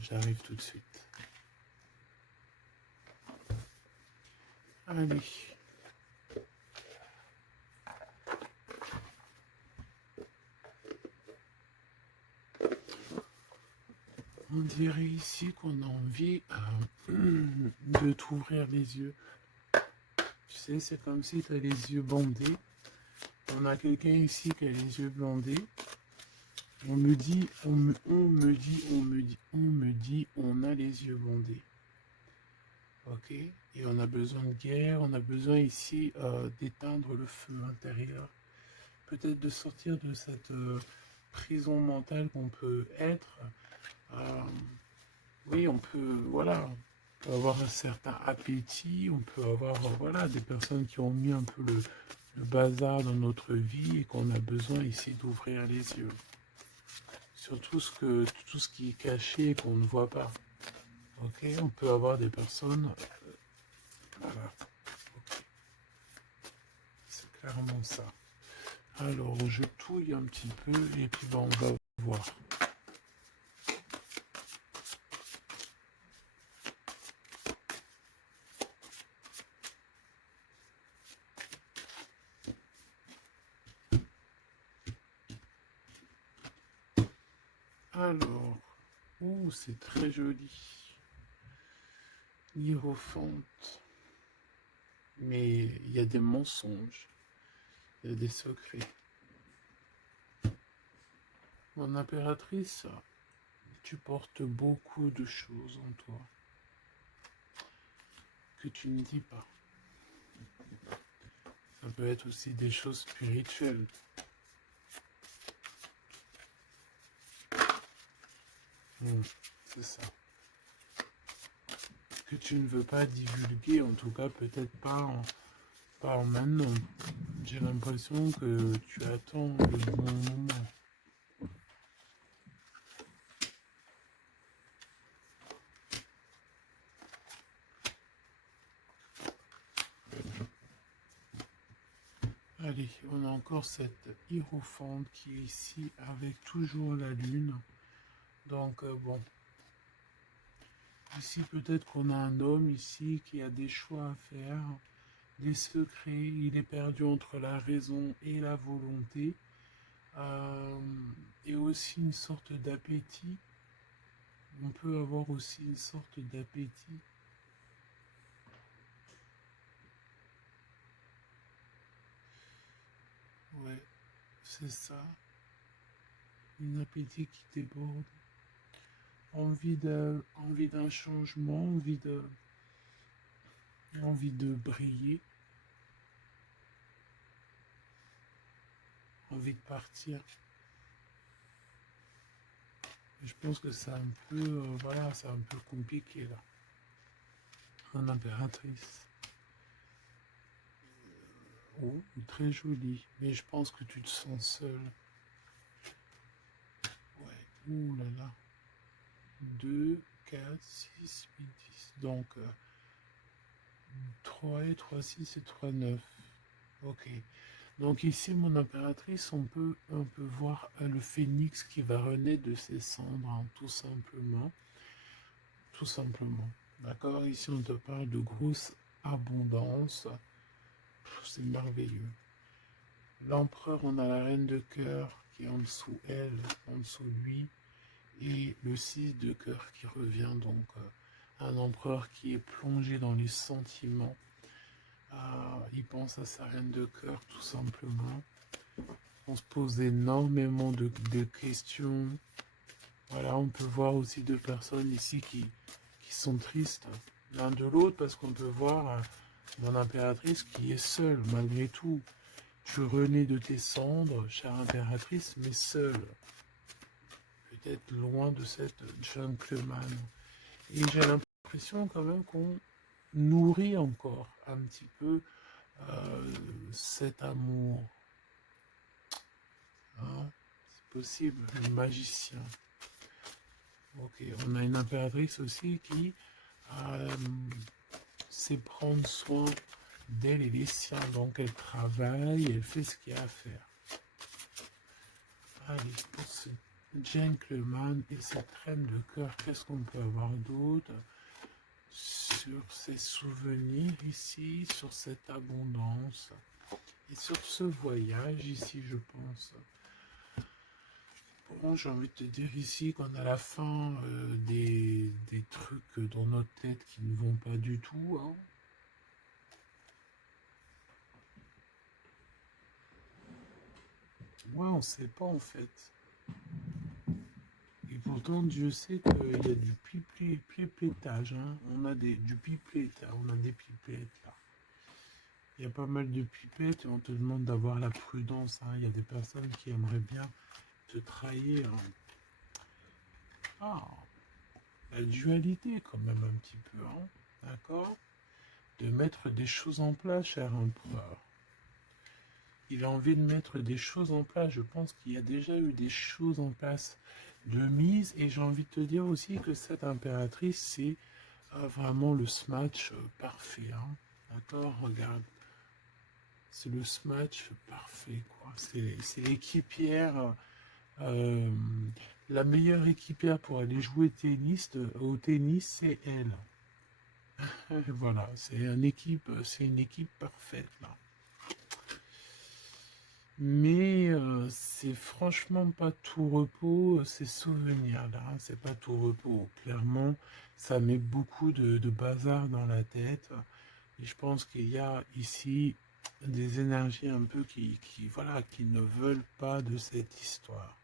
J'arrive tout de suite. Allez. On dirait ici qu'on a envie de t'ouvrir les yeux. Tu sais, c'est comme si tu as les yeux bandés. On a quelqu'un ici qui a les yeux bandés. On me dit, on a les yeux bandés. Ok? Et on a besoin de guerre, on a besoin ici d'éteindre le feu intérieur. Peut-être de sortir de cette prison mentale qu'on peut être. Euh, oui, on peut, voilà, on peut avoir un certain appétit, on peut avoir, voilà, des personnes qui ont mis un peu le bazar dans notre vie et qu'on a besoin ici d'ouvrir les yeux. Sur tout ce qui est caché et qu'on ne voit pas. Ok, on peut avoir des personnes, voilà, ok, c'est clairement ça. Alors, je touille un petit peu et puis ben, on va voir. Alors, oh, c'est très joli. Hiérophante. Mais il y a des mensonges, il y a des secrets. Mon impératrice, tu portes beaucoup de choses en toi que tu ne dis pas. Ça peut être aussi des choses spirituelles. C'est ça. Que tu ne veux pas divulguer, en tout cas peut-être pas en maintenant. J'ai l'impression que tu attends le bon moment. Allez, on a encore cette hiérophante qui est ici avec toujours la lune. Donc bon, ici peut-être qu'on a un homme ici qui a des choix à faire, des secrets, il est perdu entre la raison et la volonté, et aussi une sorte d'appétit. On peut avoir aussi une sorte d'appétit. Ouais, c'est ça. Une appétit qui déborde. Envie d'un changement, envie de briller, envie de partir. Je pense que c'est un peu, voilà, c'est un peu compliqué là. Mon impératrice. Oh, très jolie. Mais je pense que tu te sens seule. Ouais. Ouh là là. 2, 4, 6, 8, 10. Donc, 3 et 3, 6 et 3, 9. Ok. Donc ici, mon impératrice, on peut voir le phénix qui va renaître de ses cendres, hein, tout simplement. Tout simplement. D'accord? Ici, on te parle de grosse abondance. C'est merveilleux. L'empereur, on a la reine de cœur qui est en dessous elle, en dessous de lui, et le 6 de cœur qui revient, donc un empereur qui est plongé dans les sentiments. Il pense à sa reine de cœur, tout simplement. On se pose énormément de questions. Voilà, on peut voir aussi deux personnes ici qui sont tristes l'un de l'autre, parce qu'on peut voir mon impératrice qui est seule, malgré tout. Tu renais de tes cendres, chère impératrice, mais seule. Peut-être loin de cette gentleman. Et j'ai l'impression quand même qu'on nourrit encore un petit peu cet amour. Hein, c'est possible, le magicien. Ok, on a une impératrice aussi qui sait prendre soin d'elle et des siens. Donc elle travaille, elle fait ce qu'il y a à faire. Allez, pour ce gentleman et cette reine de cœur, qu'est-ce qu'on peut avoir d'autre sur ces souvenirs ici, sur cette abondance et sur ce voyage ici, je pense. Bon, j'ai envie de te dire ici qu'on a la fin des trucs dans notre tête qui ne vont pas du tout. Hein. Ouais, on sait pas en fait. Et pourtant, Dieu sait qu'il y a du pipettage. Hein. On a du pipette, on a des pipettes là. Il y a pas mal de pipettes et on te demande d'avoir la prudence. Hein. Il y a des personnes qui aimeraient bien te trahir. Hein. Ah, la dualité quand même un petit peu. Hein. D'accord? De mettre des choses en place, cher empereur. Il a envie de mettre des choses en place. Je pense qu'il y a déjà eu des choses en place de mise. Et j'ai envie de te dire aussi que cette impératrice, c'est vraiment le smash parfait. Hein. D'accord? Regarde. C'est le smash parfait. Quoi. C'est l'équipière. euh, la meilleure équipière pour aller jouer au tennis, c'est elle. Voilà, c'est une équipe parfaite là. Mais c'est franchement pas tout repos, ces souvenirs-là, hein, c'est pas tout repos. Clairement, ça met beaucoup de bazar dans la tête. Et je pense qu'il y a ici des énergies un peu voilà, qui ne veulent pas de cette histoire.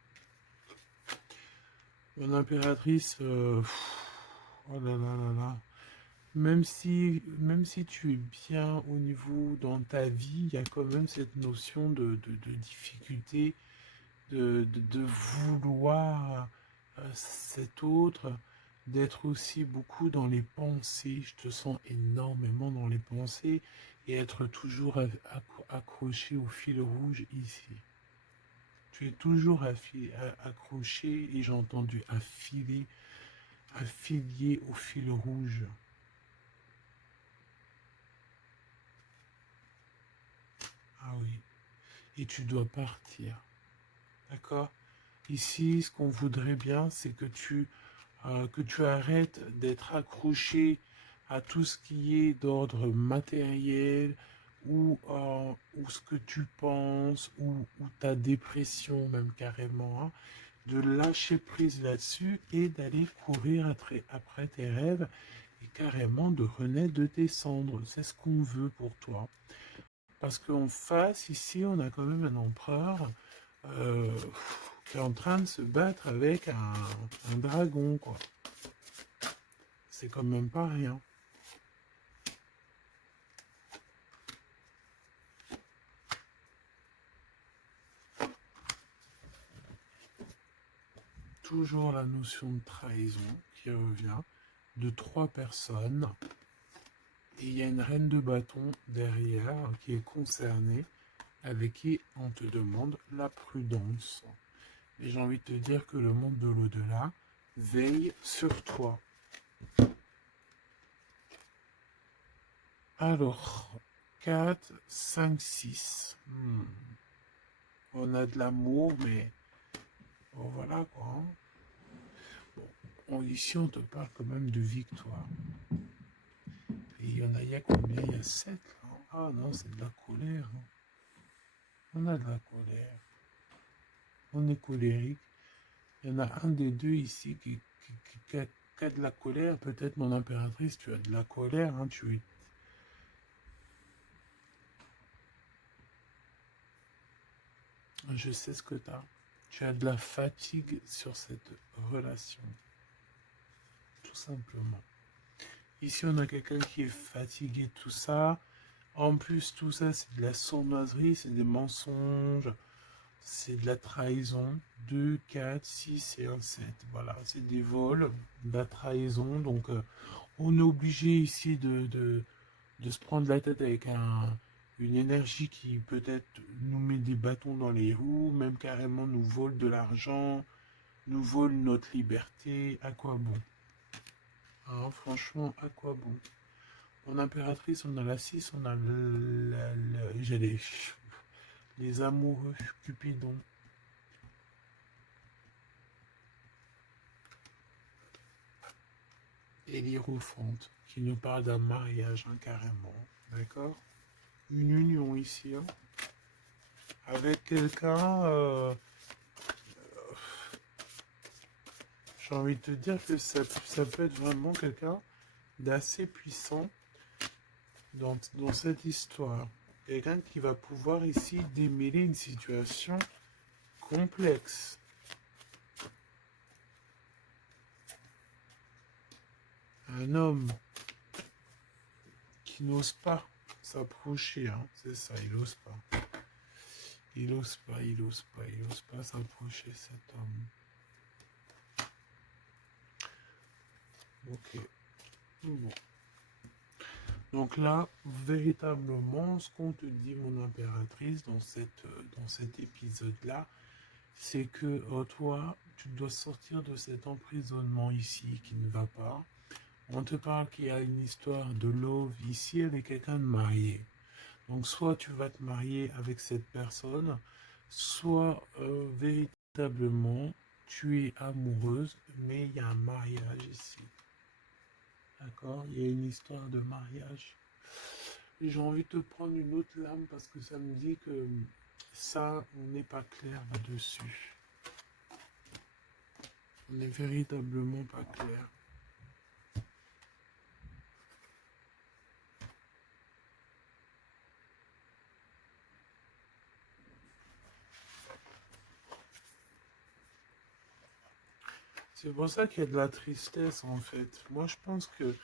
Mon impératrice, oh là là là là. Même si tu es bien au niveau dans ta vie, il y a quand même cette notion de difficulté, de vouloir cet autre, d'être aussi beaucoup dans les pensées. Je te sens énormément dans les pensées et être toujours accroché au fil rouge ici. Tu es toujours accroché et j'ai entendu affilié au fil rouge. Ah oui. Et tu dois partir. D'accord? Ici, ce qu'on voudrait bien, c'est que tu arrêtes d'être accroché à tout ce qui est d'ordre matériel ou ce que tu penses ou ta dépression même carrément. Hein, de lâcher prise là-dessus et d'aller courir après tes rêves et carrément de renaître de tes cendres. C'est ce qu'on veut pour toi. Parce qu'en face, ici, on a quand même un empereur euh, qui est en train de se battre avec un dragon, quoi. C'est quand même pas rien. Toujours la notion de trahison qui revient de 3 personnes. Et il y a une reine de bâton derrière qui est concernée, avec qui on te demande la prudence. Et j'ai envie de te dire que le monde de l'au-delà veille sur toi. Alors, 4, 5, 6. On a de l'amour, mais bon, voilà quoi. Hein. Bon, ici, on te parle quand même de victoire. Et il y a combien? Il y a 7 là. Ah non, c'est de la colère. Hein. On a de la colère. On est colérique. Il y en a un des deux ici qui a de la colère. Peut-être mon impératrice, tu as de la colère. Hein, Je sais ce que tu as. Tu as de la fatigue sur cette relation. Tout simplement. Ici, on a quelqu'un qui est fatigué de tout ça. En plus, tout ça, c'est de la sournoiserie, c'est des mensonges, c'est de la trahison. 2, 4, 6 et un 7. Voilà, c'est des vols, de la trahison. Donc, on est obligé ici de se prendre la tête avec une énergie qui peut-être nous met des bâtons dans les roues, même carrément nous vole de l'argent, nous vole notre liberté. À quoi bon? Hein, franchement, à quoi bon? En impératrice, on a la 6, on a j'ai les amoureux, Cupidon. Et l'Hiérophante, qui nous parle d'un mariage, hein, carrément. D'accord? Une union ici, hein, avec quelqu'un. J'ai envie de te dire que ça peut être vraiment quelqu'un d'assez puissant dans cette histoire. Quelqu'un qui va pouvoir ici démêler une situation complexe. Un homme qui n'ose pas s'approcher, hein, c'est ça, il n'ose pas. Il n'ose pas, il n'ose pas, il n'ose pas s'approcher, cet homme. Ok. Bon. Donc là, véritablement, ce qu'on te dit, mon impératrice, dans cet épisode-là, c'est que toi, tu dois sortir de cet emprisonnement ici qui ne va pas. On te parle qu'il y a une histoire de love ici avec quelqu'un de marié. Donc soit tu vas te marier avec cette personne, soit véritablement tu es amoureuse, mais il y a un mariage ici. D'accord? Il y a une histoire de mariage. J'ai envie de te prendre une autre lame parce que ça me dit que ça, on n'est pas clair là-dessus. On n'est véritablement pas clair. C'est pour ça qu'il y a de la tristesse en fait. Moi je pense que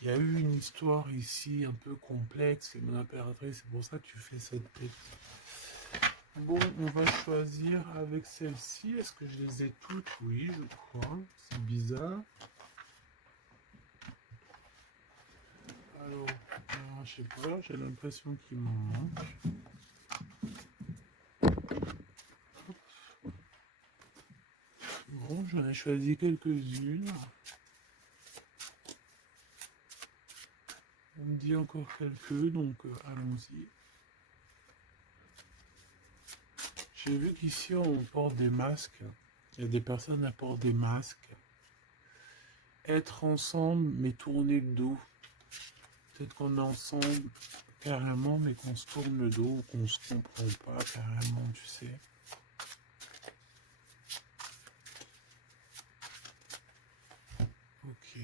il y a eu une histoire ici un peu complexe et mon impératrice, c'est pour ça que tu fais cette tête. Bon, on va choisir avec celle-ci. Est-ce que je les ai toutes? Oui, je crois. C'est bizarre. Alors, je sais pas, j'ai l'impression qu'il m'en manque. Bon, j'en ai choisi quelques-unes. On me dit encore quelques, donc allons-y. J'ai vu qu'ici on porte des masques. Il y a des personnes qui portent des masques. Être ensemble, mais tourner le dos. Peut-être qu'on est ensemble carrément, mais qu'on se tourne le dos ou qu'on se comprend pas carrément, tu sais. Ok.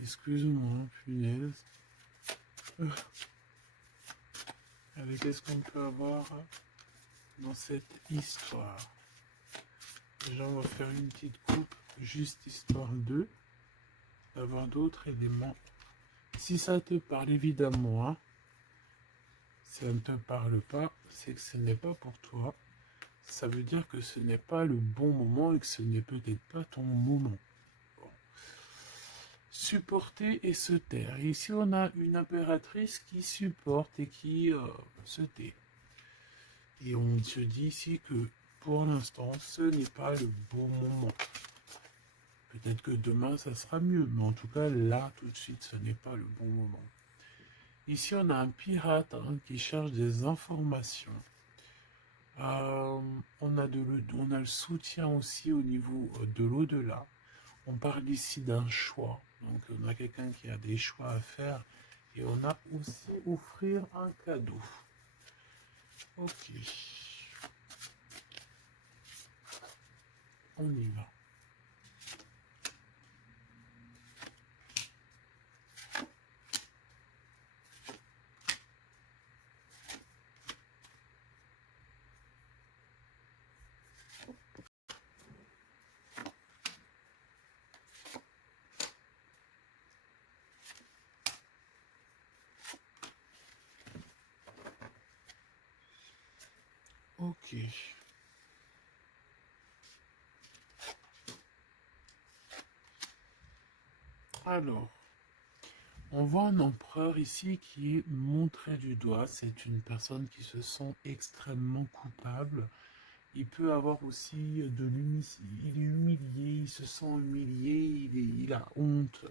Excuse-moi, punaise. Allez, qu'est-ce qu'on peut avoir dans cette histoire? Déjà, on va faire une petite coupe, juste histoire d'avoir d'autres éléments. Si ça te parle, évidemment, hein. Si ça ne te parle pas, c'est que ce n'est pas pour toi. Ça veut dire que ce n'est pas le bon moment et que ce n'est peut-être pas ton moment. Bon. Supporter et se taire. Ici, on a une impératrice qui supporte et qui se tait. Et on se dit ici que pour l'instant, ce n'est pas le bon moment. Peut-être que demain, ça sera mieux, mais en tout cas, là, tout de suite, ce n'est pas le bon moment. Ici, on a un pirate qui cherche des informations. On a le soutien aussi au niveau de l'au-delà. On parle ici d'un choix. Donc, on a quelqu'un qui a des choix à faire. Et on a aussi offrir un cadeau. Ok. On y va. Ok. Alors, on voit un empereur ici qui est montré du doigt. C'est une personne qui se sent extrêmement coupable. Il peut avoir aussi de l'humilité. Il est humilié, il se sent humilié, il a honte.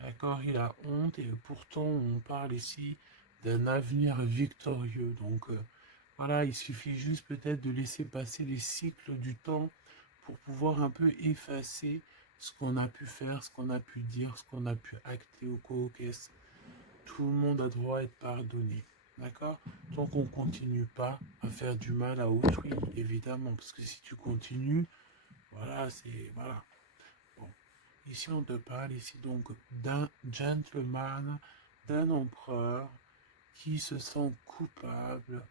D'accord, il a honte et pourtant on parle ici d'un avenir victorieux. Donc voilà, il suffit juste peut-être de laisser passer les cycles du temps pour pouvoir un peu effacer ce qu'on a pu faire, ce qu'on a pu dire, ce qu'on a pu acter au co-caisse. Tout le monde a droit à être pardonné. D'accord? Donc on continue pas à faire du mal à autrui, évidemment, parce que si tu continues, voilà, c'est voilà. Bon. Ici on te parle ici donc d'un gentleman, d'un empereur qui se sent coupable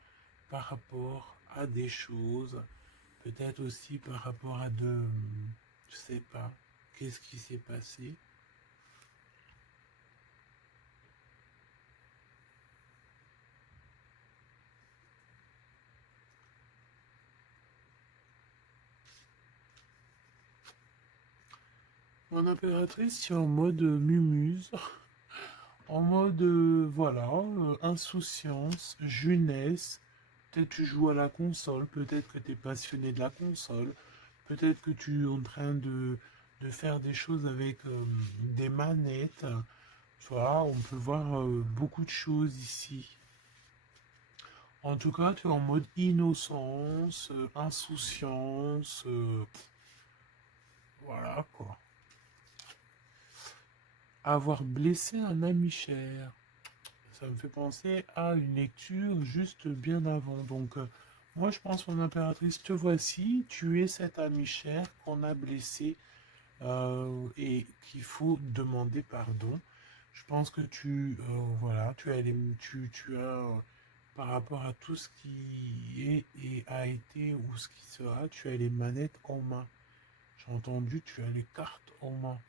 par rapport à des choses, peut-être aussi par rapport à je sais pas, qu'est-ce qui s'est passé. Mon impératrice, c'est en mode mumuse, en mode, voilà, insouciance, jeunesse. Peut-être tu joues à la console, peut-être que tu es passionné de la console, peut-être que tu es en train de faire des choses avec des manettes. Tu vois, on peut voir beaucoup de choses ici. En tout cas, tu es en mode innocence, insouciance, voilà quoi. Avoir blessé un ami cher. Ça me fait penser à une lecture juste bien avant. Donc, moi, je pense, mon impératrice, te voici. Tu es cet ami cher qu'on a blessé et qu'il faut demander pardon. Je pense que voilà, tu as, par rapport à tout ce qui est et a été ou ce qui sera, tu as les manettes en main. J'ai entendu, tu as les cartes en main.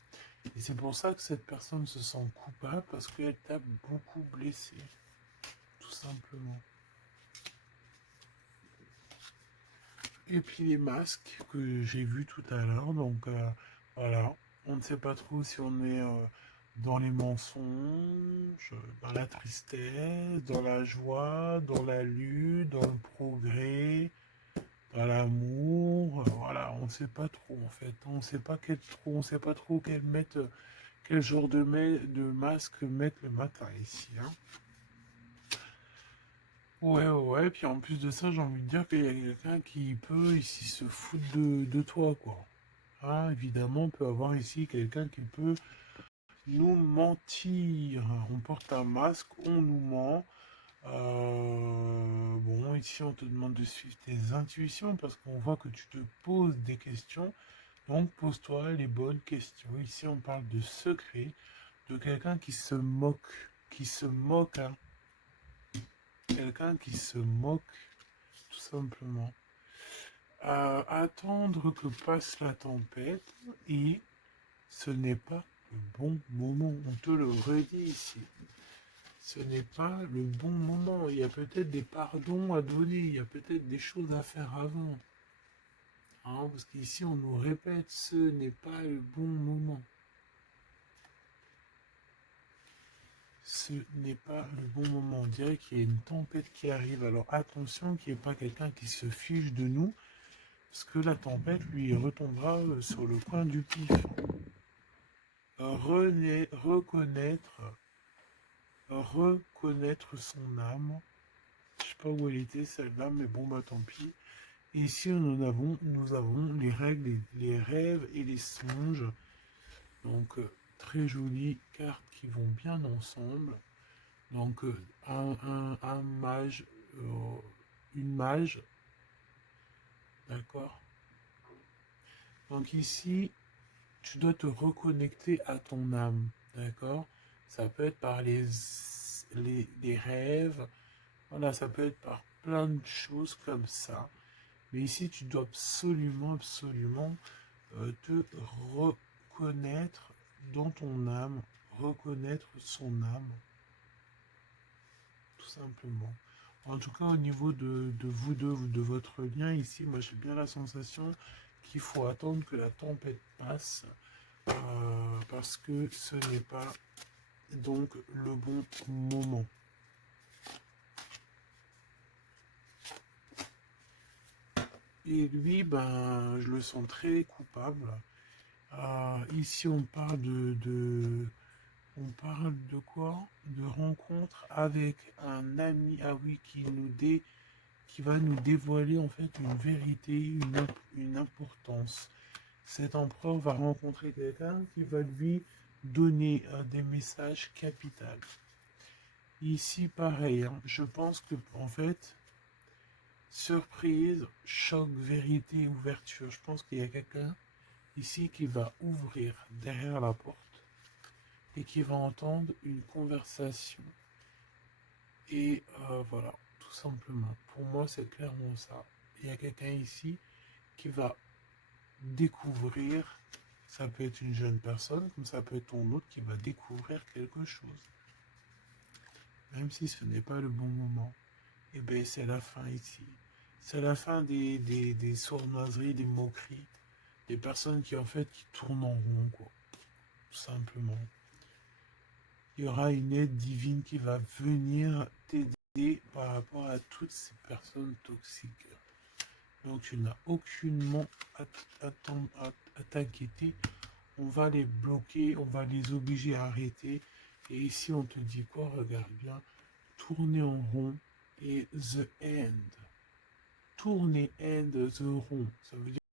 Et c'est pour ça que cette personne se sent coupable parce qu'elle t'a beaucoup blessé, tout simplement. Et puis les masques que j'ai vus tout à l'heure, donc voilà, on ne sait pas trop si on est dans les mensonges, dans la tristesse, dans la joie, dans la lutte, dans le progrès, dans l'amour, voilà, on ne sait pas trop en fait, on sait pas trop quel genre de masque mettre le matin ici, hein. Ouais, ouais, puis en plus de ça, j'ai envie de dire qu'il y a quelqu'un qui peut ici se foutre de toi, quoi. Ah, évidemment, on peut avoir ici quelqu'un qui peut nous mentir. On porte un masque, on nous ment. Bon, ici, on te demande de suivre tes intuitions parce qu'on voit que tu te poses des questions. Donc, pose-toi les bonnes questions. Ici, on parle de secret, de quelqu'un qui se moque, hein. Quelqu'un qui se moque, tout simplement. Attendre que passe la tempête et ce n'est pas le bon moment. On te le redit ici. Ce n'est pas le bon moment. Il y a peut-être des pardons à donner. Il y a peut-être des choses à faire avant. Hein, parce qu'ici, on nous répète, ce n'est pas le bon moment. Ce n'est pas le bon moment. On dirait qu'il y a une tempête qui arrive. Alors attention qu'il n'y ait pas quelqu'un qui se fiche de nous. Parce que la tempête lui retombera sur le coin du pif. Reconnaître son âme. Je sais pas où elle était celle-là, mais bon bah tant pis. Et ici nous avons les règles, les rêves et les songes. Donc très jolies cartes qui vont bien ensemble. Donc un mage, une mage, d'accord. Donc ici, tu dois te reconnecter à ton âme, d'accord? Ça peut être par les rêves, voilà, ça peut être par plein de choses comme ça. Mais ici, tu dois absolument, absolument te reconnaître dans ton âme, reconnaître son âme, tout simplement. En tout cas, au niveau de vous deux, de votre lien ici, moi j'ai bien la sensation qu'il faut attendre que la tempête passe parce que ce n'est pas donc le bon moment. Et lui, ben, je le sens très coupable. Ici, on parle on parle de quoi? De rencontre avec un ami, ah oui, qui va nous dévoiler en fait une vérité, une importance. Cet empereur va rencontrer quelqu'un qui va lui donner des messages capitaux. Ici, pareil, hein. Je pense que, en fait, surprise, choc, vérité, ouverture. Je pense qu'il y a quelqu'un ici qui va ouvrir derrière la porte et qui va entendre une conversation. Et voilà, tout simplement. Pour moi, c'est clairement ça. Il y a quelqu'un ici qui va découvrir, ça peut être une jeune personne, comme ça peut être ton autre qui va découvrir quelque chose. Même si ce n'est pas le bon moment. Et bien, c'est la fin ici. C'est la fin des sournoiseries, des moqueries, des personnes qui, en fait, qui tournent en rond, quoi. Tout simplement. Il y aura une aide divine qui va venir t'aider par rapport à toutes ces personnes toxiques. Donc tu n'as aucunement à t'inquiéter. On va les bloquer, on va les obliger à arrêter. Et ici on te dit quoi? Regarde bien. Tourner en rond et the end. Tourner end the rond. Ça veut dire